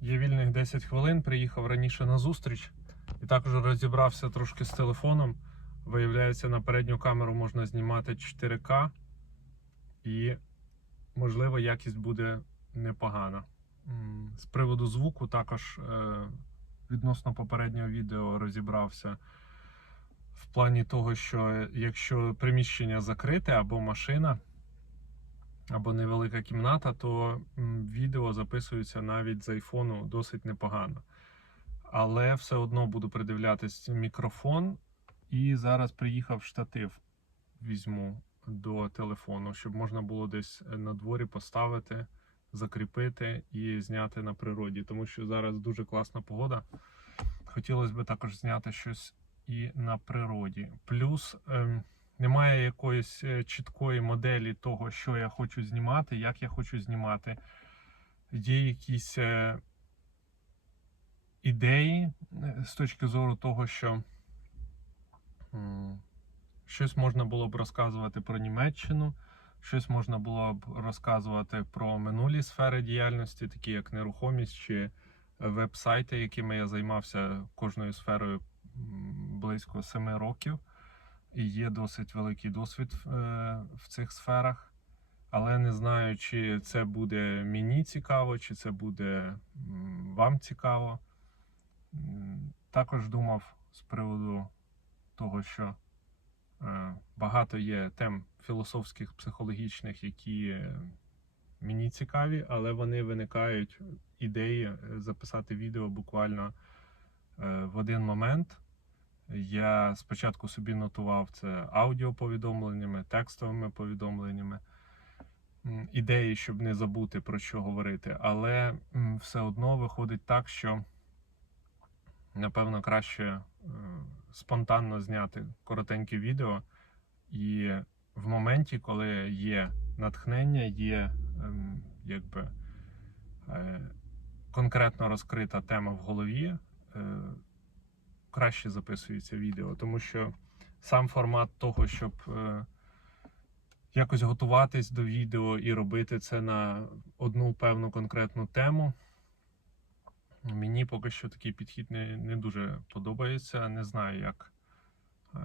Є вільних 10 хвилин, приїхав раніше на зустріч і також розібрався трошки з телефоном. Виявляється, на передню камеру можна знімати 4К, і, можливо, якість буде непогана. З приводу звуку, також е, відносно попереднього відео розібрався в плані того, що якщо приміщення закрите або машина, або невелика кімната, то відео записується навіть з айфону досить непогано. Але все одно буду придивлятись мікрофон. І зараз приїхав штатив, візьму до телефону, щоб можна було десь на дворі поставити, закріпити і зняти на природі. Тому що зараз дуже класна погода. Хотілося б також зняти щось і на природі. Плюс ем, немає якоїсь е, чіткої моделі того, що я хочу знімати, як я хочу знімати. Є якісь е, ідеї е, з точки зору того, що щось можна було б розказувати про Німеччину, щось можна було б розказувати про минулі сфери діяльності, такі як нерухомість чи веб-сайти, якими я займався кожною сферою близько семи років. І є досить великий досвід е, в цих сферах. Але не знаю, чи це буде мені цікаво, чи це буде вам цікаво. Також думав з приводу того, що е, багато є тем філософських, психологічних, які мені цікаві, але вони виникають ідеї е, записати відео буквально в один момент. Я спочатку собі нотував це аудіоповідомленнями, текстовими повідомленнями, ідеї, щоб не забути про що говорити. Але все одно виходить так, що напевно краще е, спонтанно зняти коротеньке відео, і в моменті, коли є натхнення, є ем, якби е, конкретно розкрита тема в голові. Краще записується відео, тому що сам формат того, щоб е, якось готуватись до відео і робити це на одну певну конкретну тему. Мені поки що такий підхід не, не дуже подобається. Не знаю, як, е,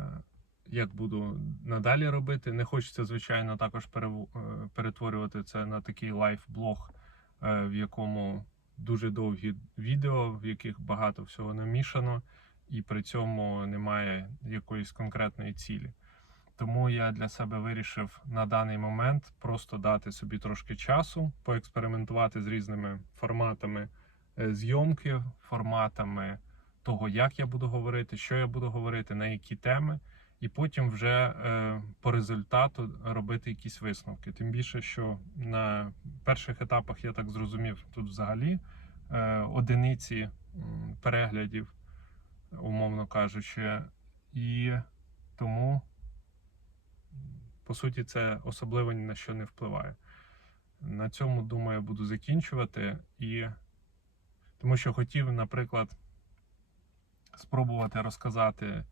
як буду надалі робити. Не хочеться, звичайно, також е, перетворювати це на такий лайф-блог, в якому дуже довгі відео, в яких багато всього намішано і при цьому немає якоїсь конкретної цілі. Тому я для себе вирішив на даний момент просто дати собі трошки часу, поекспериментувати з різними форматами е, зйомки, форматами того, як я буду говорити, що я буду говорити, на які теми, і потім вже е, по результату робити якісь висновки. Тим більше, що на перших етапах я так зрозумів, тут взагалі е, одиниці переглядів умовно кажучи, і тому, по суті, це особливо ні на що не впливає. На цьому, думаю, буду закінчувати. І тому що хотів, наприклад, спробувати розказати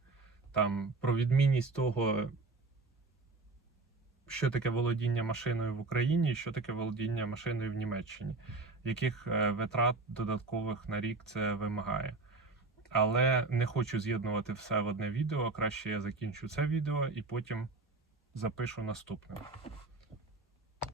там про відмінність того, що таке володіння машиною в Україні, що таке володіння машиною в Німеччині, яких е, витрат додаткових на рік це вимагає. Але не хочу з'єднувати все в одне відео. Краще я закінчу це відео і потім запишу наступне.